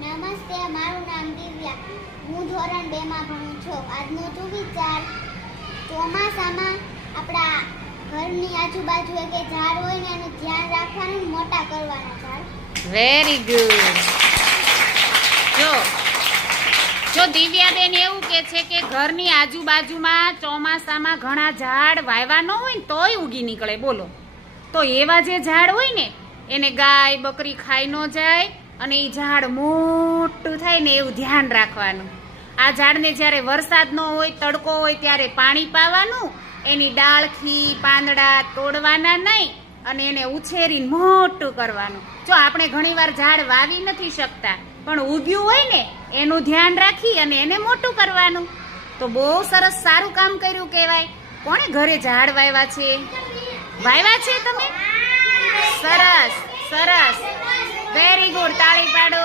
નમસ્તે, મારું નામ દિવ્યા. હું ધોરણ 2 માં ભણું છું. આજનો સુવિચાર: ચોમાસામાં આપણા ઘરની આજુબાજુ એક ઝાડ હોય ને એનું ધ્યાન રાખવાનું, મોટા કરવાના ઝાડ. Very good. જો દિવ્યાબેન એવું કે છે કે ઘરની આજુબાજુમાં ચોમાસામાં ઘણા ઝાડ વાવ્યા ન હોય ને તોય ઉગી નીકળે. બોલો, તો એવા જે ઝાડ હોય ને એને ગાય બકરી ખાઈ ન જાય અને એ ઝાડ મોટું થાય ને એવું ધ્યાન રાખવાનું. આ ઝાડને જ્યારે વરસાદ ન હોય, તડકો હોય ત્યારે પાણી પાવાનું, એની ડાળખી પાંદડા તોડવાના નહીં અને એને ઉછેરીને મોટું કરવાનું. જો આપણે ઘણીવાર ઝાડ વાવી નથી શકતા પણ ઉગ્યું હોય ને એનું ધ્યાન રાખી અને એને મોટું કરવાનું. તો બહુ સરસ, સારું કામ કર્યું કહેવાય. કોણે ઘરે ઝાડ વાવ્યા છે? વાવ્યા છે તમે? સરસ સરસ, વેરી ગુડ. તાળી પાડો.